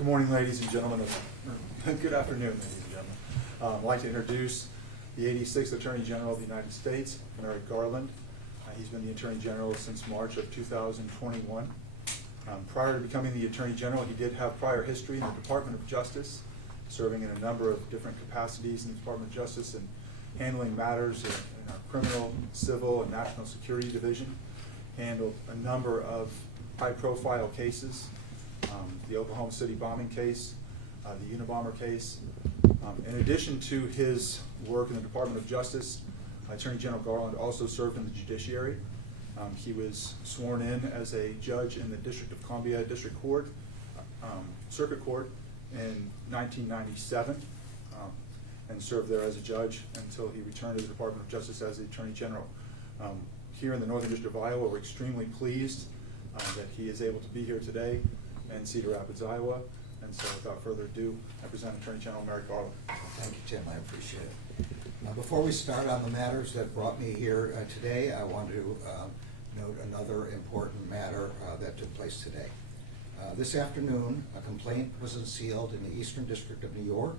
Good morning, ladies and gentlemen. Good afternoon, ladies and gentlemen. I'd like to introduce the 86th Attorney General of the United States, Merrick Garland. He's been the Attorney General since March of 2021. Prior to becoming the Attorney General, he did have prior history in the Department of Justice, serving in a number of different capacities in the Department of Justice and handling matters in our criminal, civil, and national security division. Handled a number of high-profile cases, the Oklahoma City bombing case, the Unabomber case. In addition to his work in the Department of Justice, Attorney General Garland also served in the judiciary. He was sworn in as a judge in the District of Columbia District Court, Circuit Court in 1997, and served there as a judge until he returned to the Department of Justice as the Attorney General. Here in the Northern District of Iowa, we're extremely pleased that he is able to be here today in Cedar Rapids, Iowa. And so without further ado, I present Attorney General Merrick Garland. Thank you, Tim. I appreciate it. Now, before we start on the matters that brought me here today, I want to note another important matter that took place today. This afternoon, a complaint was unsealed in the Eastern District of New York,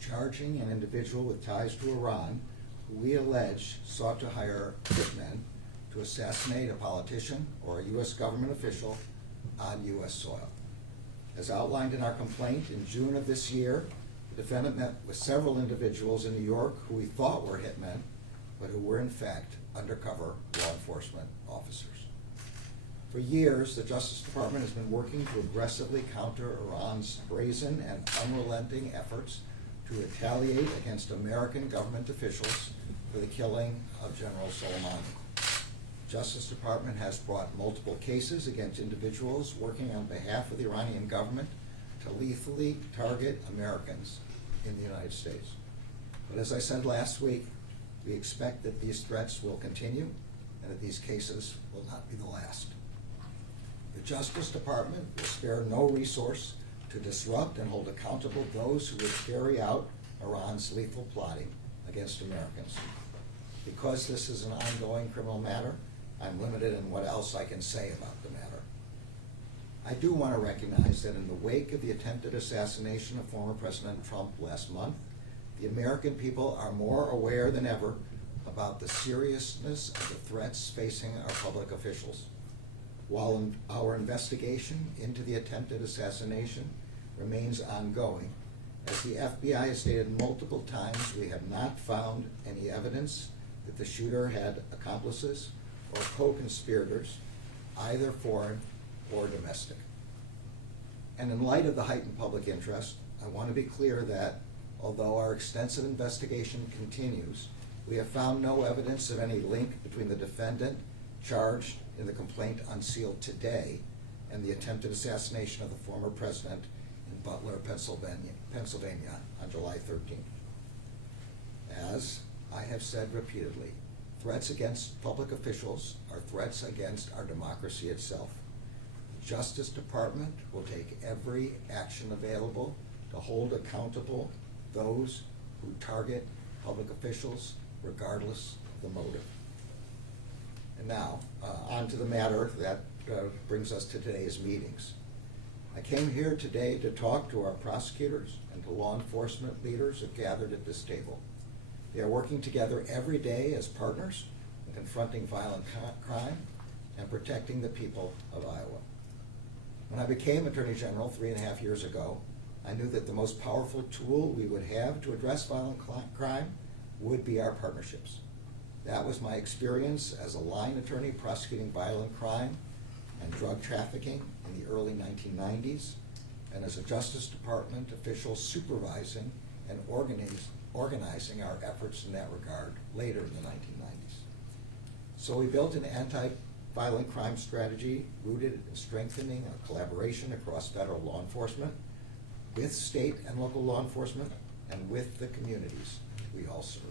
charging an individual with ties to Iran, who we allege sought to hire hitmen to assassinate a politician or a U.S. government official on U.S. soil. As outlined in our complaint, in June of this year, the defendant met with several individuals in New York who we thought were hitmen, but who were in fact undercover law enforcement officers. For years, the Justice Department has been working to aggressively counter Iran's brazen and unrelenting efforts to retaliate against American government officials for the killing of General Soleimani. The Justice Department has brought multiple cases against individuals working on behalf of the Iranian government to lethally target Americans in the United States. But as I said last week, we expect that these threats will continue and that these cases will not be the last. The Justice Department will spare no resource to disrupt and hold accountable those who would carry out Iran's lethal plotting against Americans. Because this is an ongoing criminal matter, I'm limited in what else I can say about the matter. I do want to recognize that in the wake of the attempted assassination of former President Trump last month, the American people are more aware than ever about the seriousness of the threats facing our public officials. While our investigation into the attempted assassination remains ongoing, as the FBI has stated multiple times, we have not found any evidence that the shooter had accomplices or co-conspirators, either foreign or domestic. And in light of the heightened public interest, I want to be clear that although our extensive investigation continues, we have found no evidence of any link between the defendant charged in the complaint unsealed today and the attempted assassination of the former president in Butler, Pennsylvania on July 13th. As I have said repeatedly, threats against public officials are threats against our democracy itself. The Justice Department will take every action available to hold accountable those who target public officials, regardless of the motive. And now, on to the matter that brings us to today's meetings. I came here today to talk to our prosecutors and to law enforcement leaders who gathered at this table. They are working together every day as partners in confronting violent crime and protecting the people of Iowa. When I became Attorney General 3.5 years ago, I knew that the most powerful tool we would have to address violent crime would be our partnerships. That was my experience as a line attorney prosecuting violent crime and drug trafficking in the early 1990s, and as a Justice Department official supervising and organizing our efforts in that regard later in the 1990s. So we built an anti-violent crime strategy rooted in strengthening our collaboration across federal law enforcement, with state and local law enforcement, and with the communities we all serve.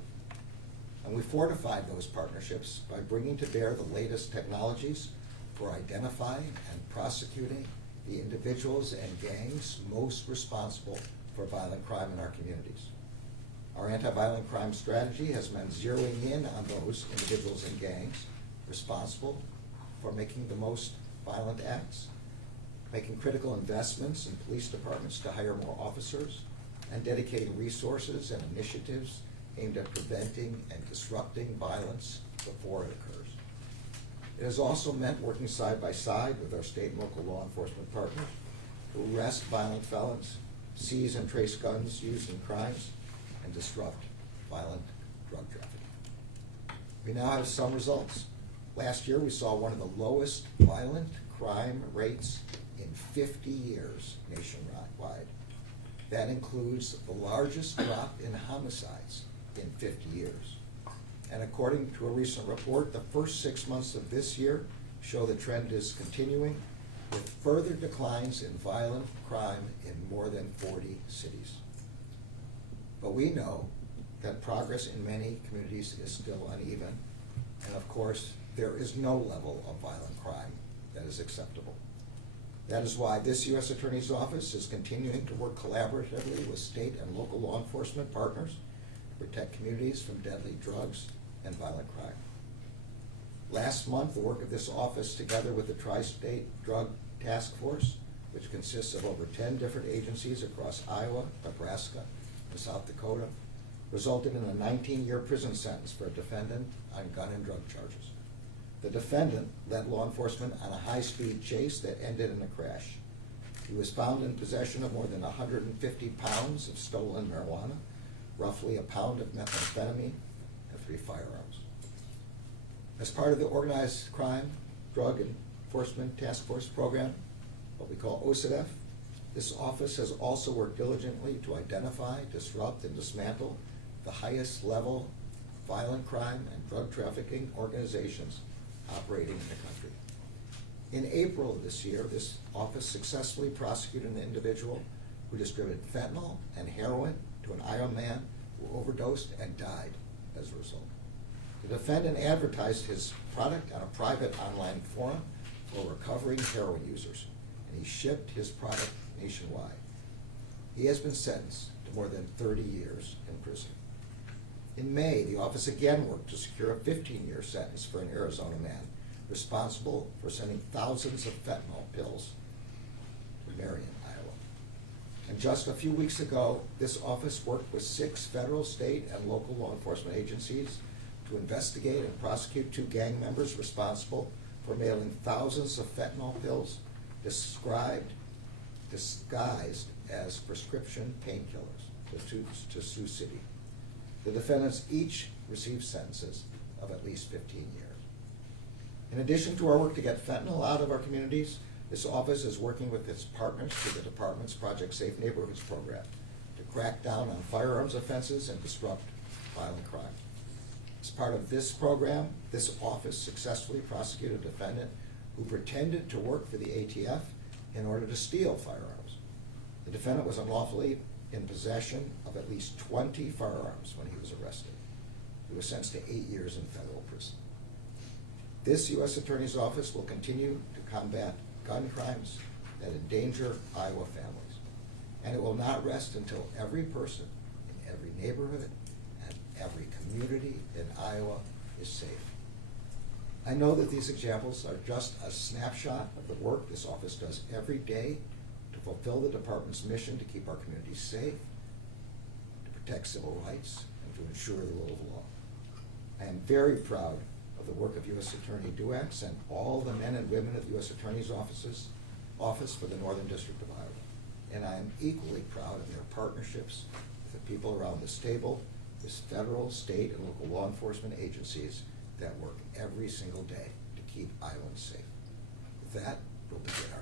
And we fortified those partnerships by bringing to bear the latest technologies for identifying and prosecuting the individuals and gangs most responsible for violent crime in our communities. Our anti-violent crime strategy has meant zeroing in on those individuals and gangs responsible for making the most violent acts, making critical investments in police departments to hire more officers, and dedicating resources and initiatives aimed at preventing and disrupting violence before it occurs. It has also meant working side by side with our state and local law enforcement partners to arrest violent felons, seize and trace guns used in crimes, and disrupt violent drug trafficking. We now have some results. Last year, we saw one of the lowest violent crime rates in 50 years nationwide. That includes the largest drop in homicides in 50 years. And according to a recent report, the first 6 months of this year show the trend is continuing, with further declines in violent crime in more than 40 cities. But we know that progress in many communities is still uneven, and of course, there is no level of violent crime that is acceptable. That is why this U.S. Attorney's Office is continuing to work collaboratively with state and local law enforcement partners to protect communities from deadly drugs and violent crime. Last month, the work of this office, together with the Tri-State Drug Task Force, which consists of over 10 different agencies across Iowa, Nebraska, and South Dakota, resulted in a 19-year prison sentence for a defendant on gun and drug charges. The defendant led law enforcement on a high-speed chase that ended in a crash. He was found in possession of more than 150 pounds of stolen marijuana, roughly a pound of methamphetamine, and 3 firearms. As part of the Organized Crime Drug Enforcement Task Force program, what we call OCDF, this office has also worked diligently to identify, disrupt, and dismantle the highest level violent crime and drug trafficking organizations operating in the country. In April of this year, this office successfully prosecuted an individual who distributed fentanyl and heroin to an Iowa man who overdosed and died as a result. The defendant advertised his product on a private online forum for recovering heroin users, and he shipped his product nationwide. He has been sentenced to more than 30 years in prison. In May, the office again worked to secure a 15-year sentence for an Arizona man responsible for sending thousands of fentanyl pills to Marion, Iowa. And just a few weeks ago, this office worked with 6 federal, state, and local law enforcement agencies to investigate and prosecute 2 gang members responsible for mailing thousands of fentanyl pills disguised as prescription painkillers to Sioux City. The defendants each received sentences of at least 15 years. In addition to our work to get fentanyl out of our communities, this office is working with its partners through the department's Project Safe Neighborhoods program to crack down on firearms offenses and disrupt violent crime. As part of this program, this office successfully prosecuted a defendant who pretended to work for the ATF in order to steal firearms. The defendant was unlawfully in possession of at least 20 firearms when he was arrested. He was sentenced to 8 years in federal prison. This U.S. Attorney's Office will continue to combat gun crimes that endanger Iowa families, and it will not rest until every person in every neighborhood and every community in Iowa is safe. I know that these examples are just a snapshot of the work this office does every day to fulfill the department's mission to keep our communities safe, to protect civil rights, and to ensure the rule of law. I am very proud of the work of U.S. Attorney Duax and all the men and women of the U.S. Attorney's Office for the Northern District of Iowa. And I am equally proud of their partnerships with the people around this table, this federal, state, and local law enforcement agencies that work every single day to keep Iowans safe. With that, we'll begin our